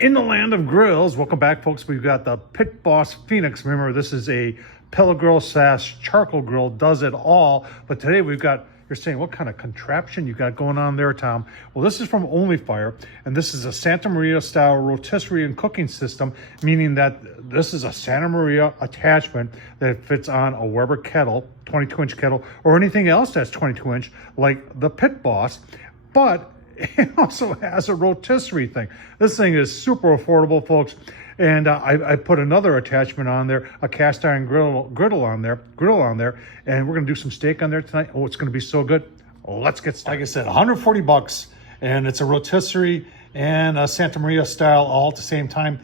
In the land of grills, welcome back, folks. We've got the Pit Boss Phoenix. Remember, this is a pellet grill / charcoal grill, does it all. But today we've got, you're saying, what kind of contraption you got going on there, Tom? Well, this is from OnlyFire, and this is a Santa Maria style rotisserie and cooking system, meaning that this is a Santa Maria attachment that fits on a Weber kettle, 22-inch kettle, or anything else that's 22-inch, like the Pit Boss. But it also has a rotisserie thing. This thing is super affordable, folks. And I put another attachment on there, a cast iron grill on there, and we're gonna do some steak on there tonight. Oh, it's gonna be so good. Let's get started. Like I said, 140 bucks, and it's a rotisserie and a Santa Maria style all at the same time.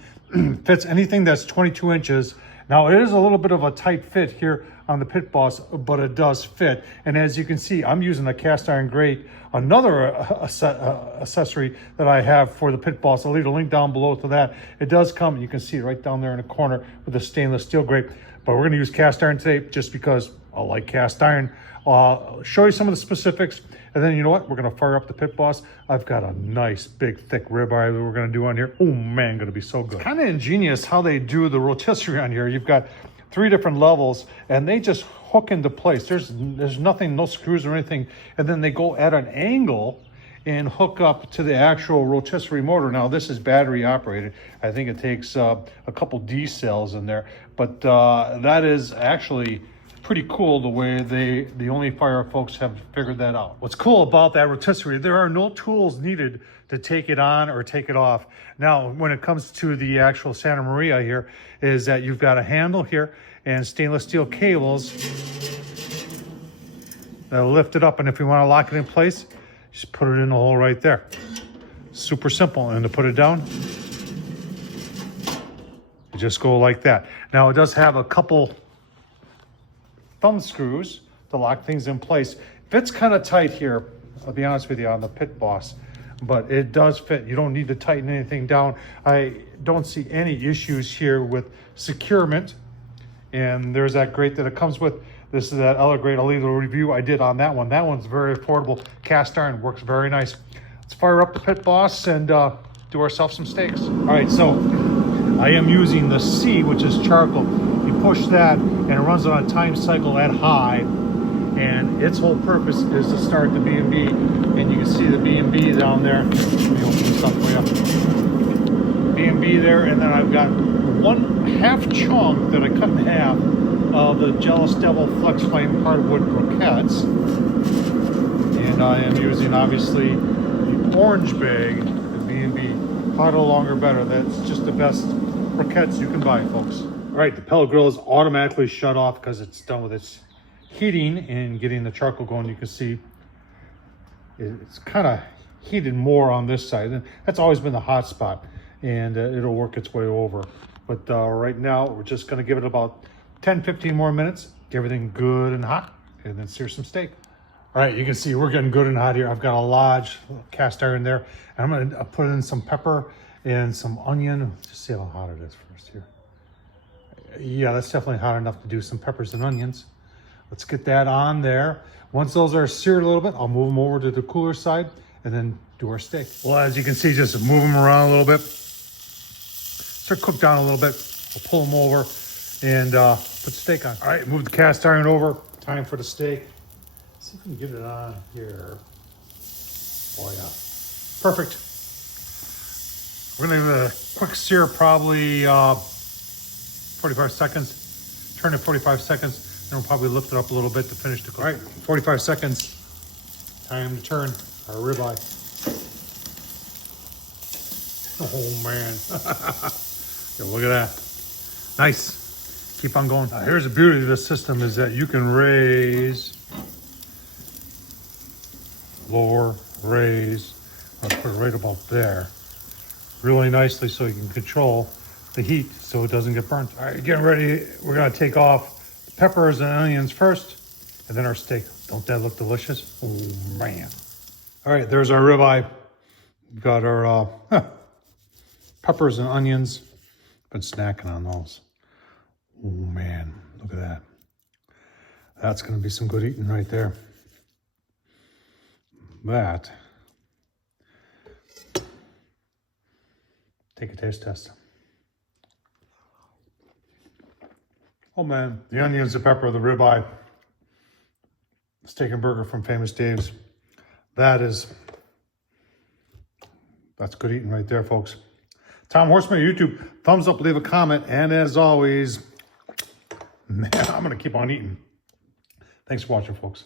Fits anything that's 22 inches. Now, it is a little bit of a tight fit here on the Pit Boss, but it does fit. And as you can see, I'm using a cast iron grate, another accessory that I have for the Pit Boss. I'll leave a link down below to that. It does come, you can see it right down there in the corner with the stainless steel grate. But we're gonna use cast iron today just because I like cast iron. I'll show you some of the specifics, and then you know what? We're gonna fire up the Pit Boss. I've got a nice, big, thick ribeye that we're gonna do on here. Oh man, gonna be so good. It's kind of ingenious how they do the rotisserie on here. You've got 3 different levels, and they just hook into place. There's nothing, no screws or anything, and then they go at an angle and hook up to the actual rotisserie motor. Now, this is battery operated. I think it takes a couple D cells in there, but that is actually pretty cool the way the OnlyFire folks have figured that out. What's cool about that rotisserie, there are no tools needed to take it on or take it off. Now, when it comes to the actual Santa Maria here, is that you've got a handle here and stainless steel cables that'll lift it up, and if you want to lock it in place, just put it in the hole right there. Super simple. And to put it down, you just go like that. Now, it does have a couple thumb screws to lock things in place. Fits kind of tight here, I'll be honest with you, on the Pit Boss, but it does fit. You don't need to tighten anything down. I don't see any issues here with securement. And there's that grate that it comes with. This is that other grate. I'll leave a review I did on that one. That one's very affordable. Cast iron, works very nice. Let's fire up the Pit Boss and do ourselves some steaks. All right, so I am using the C, which is charcoal. You push that and it runs on a time cycle at high, and its whole purpose is to start the B&B, and you can see the B&B down there. Let me open this up for you. B&B there, and then I've got 1/2 chunk that I cut in half of the Jealous Devil Flex Flame hardwood croquettes, and I am using obviously the orange bag, the B&B. Hotter, longer, better. That's just the best croquettes you can buy, folks. All right, the pellet grill is automatically shut off because it's done with its heating and getting the charcoal going. You can see it's kind of heated more on this side, and that's always been the hot spot, and it'll work its way over. But right now, we're just gonna give it about 10-15 more minutes, get everything good and hot, and then sear some steak. All right, you can see we're getting good and hot here. I've got a large cast iron there, and I'm gonna put in some pepper and some onion. Just see how hot it is first here. Yeah, that's definitely hot enough to do some peppers and onions. Let's get that on there. Once those are seared a little bit, I'll move them over to the cooler side and then do our steak. Well, as you can see, just move them around a little bit. Start cook down a little bit. I'll pull them over and put steak on. All right, move the cast iron over. Time for the steak. Let's see if we can get it on here. Oh yeah, perfect. We're gonna give it a quick sear, probably 45 seconds. Turn it 45 seconds. Then we'll probably lift it up a little bit to finish the cook. All right, 45 seconds. Time to turn our ribeye. Oh man. Yeah, look at that. Nice. Keep on going. Here's the beauty of this system is that you can raise, lower, raise. I'll put it right about there. Really nicely so you can control the heat so it doesn't get burnt. All right, getting ready. We're gonna take off peppers and onions first, and then our steak. Don't that look delicious? Oh man. All right, there's our ribeye. We've got our peppers and onions. Been snacking on those. Oh man, look at that. That's gonna be some good eating right there. That Take a taste test. Oh man, the onions, the pepper, the ribeye, steak and burger from Famous Dave's. That's good eating right there, folks. Tom Horsman, YouTube, thumbs up, leave a comment, and as always, man, I'm gonna keep on eating. Thanks for watching, folks.